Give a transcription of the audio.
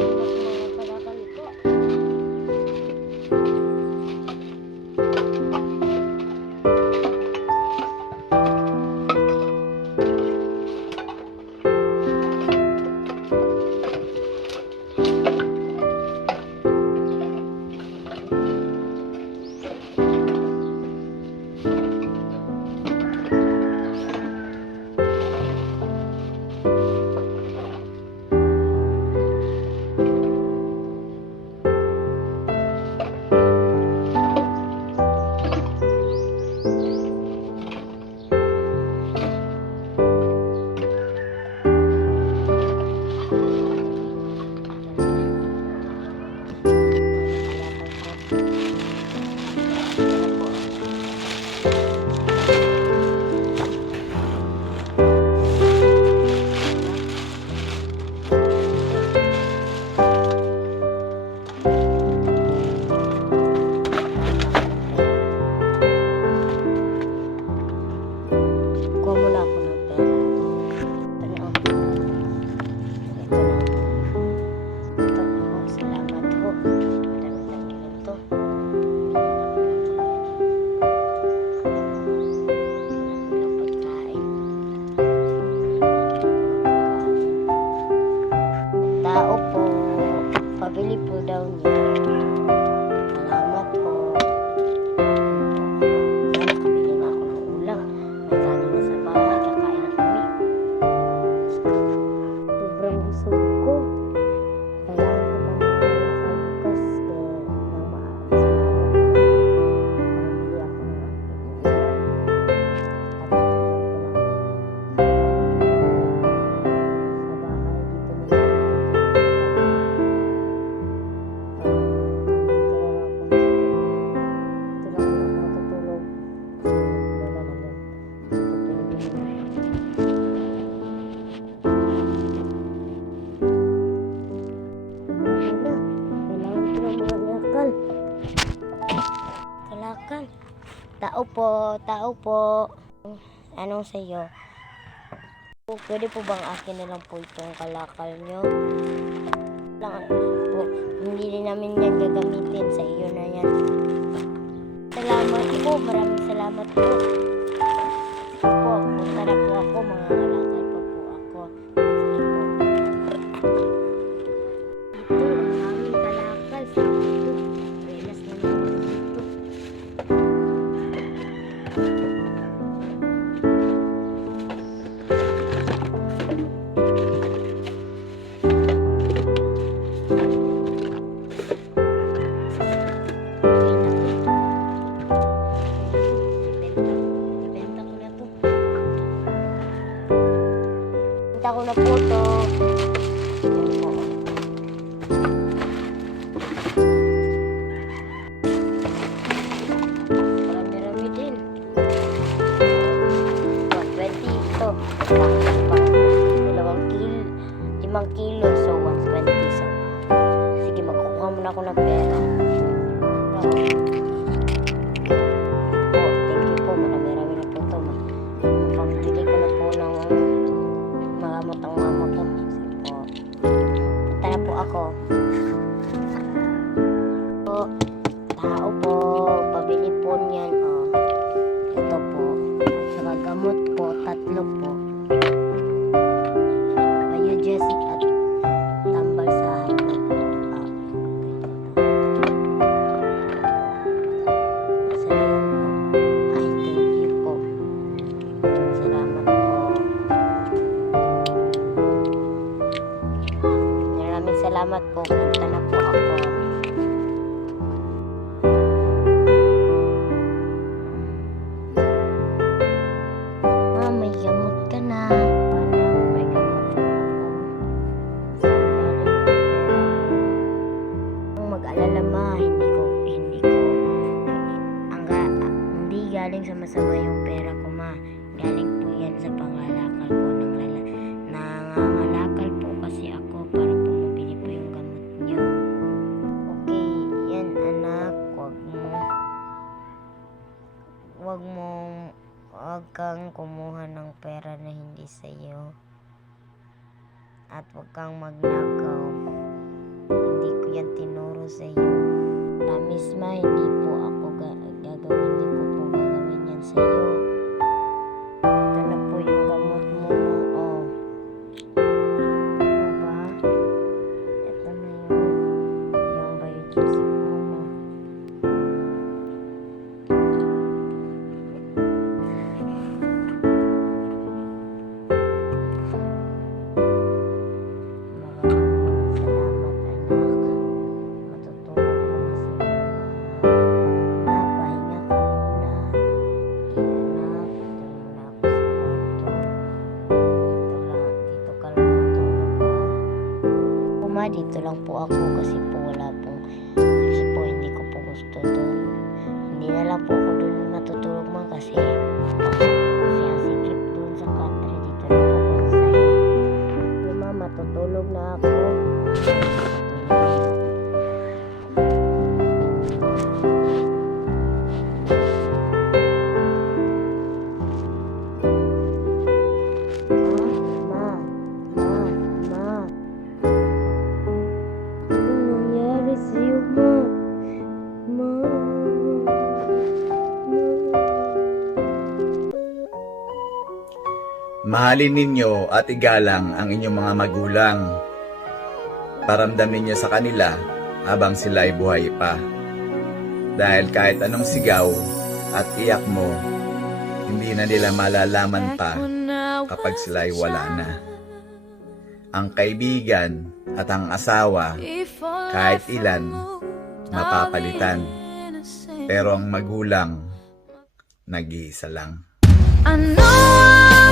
Mga kalakal ito. Kuha muna ako ng pera. Ano? Ito na. Ito ako. Salamat ho. Madami lang ito. Ang pagkain. Tao po. Pabili po daw niya. Salamat po. Nakabili na ako ng ulam. May kanin na sa bahay. Kakain na kami. Sobrang busog ko. Kailangan ko pang bukas ng maaari sa pambili ako ng aking ulam. At sa bahay dito na lang. Dito lang ako matutulog. Wala naman. Kailangan ko ng mga kalakal. Kalakal. Tao po, tao po. Anong sa'yo? Pwede po bang akin na lang po itong kalakal nyo? Lang po. Hindi rin namin yan gagamitin. Sa iyo na yan. Salamat po. Maraming salamat po. Sige po. Punta na po ako. Mga kalakal pa po ako. Sige po. Ito, ang aming kalakal. Sige po. Relas na naman dito. Ibenta ko na to. Ibenta ko na po to. Ayan po. Marami-rami din. 120 ito. Tapos pa. 5 kilo. So 120. So, sige, magkukuha muna ako ng pera. Po, thank you po. Marami-rami na po ito. Pambili ko na po ng magamot ang mama ko. Sige po. Punta na po ako. Po, tao po. Pabili po niyan. Oh. Ito po. At saka gamot po. 3 po. Biogesic at tambal sa hapon. Ay, thank you po. Salamat po. Maraming salamat po. Punta na po ako. May gamot ka na. May gamot na ako. Ang mag-alala ma, hindi galing sa masama yung pera ko ma. Galing po yan sa pangalakal ko. Nangangalakal po kasi ako para po mabili po yung gamot niyo. Okay, yan anak. Huwag kang kumuha ng pera na hindi sa'yo. At huwag kang magnakaw. yan tinuro sa iyo. Promise ma, hindi po ako gagawin, hindi ko po gagawin yan sa iyo. Ito na po yung gamot mo, ma. Oh. Diba? Ito na yung biogesic mo, no? Dito lang po ako kasi po hindi ko po gusto doon. Hindi na lang po ako doon matutulog man kasi ang sikip doon sa country. Dito lang po ako sa sahig. Ma, matutulog na ako. Mahalin ninyo at igalang ang inyong mga magulang. Paramdam ninyo sa kanila habang sila ay buhay pa. Dahil kahit anong sigaw at iyak mo, hindi na nila malalaman pa kapag sila ay wala na. Ang kaibigan at ang asawa, kahit ilan, mapapalitan. Pero ang magulang, nag-iisa lang. I know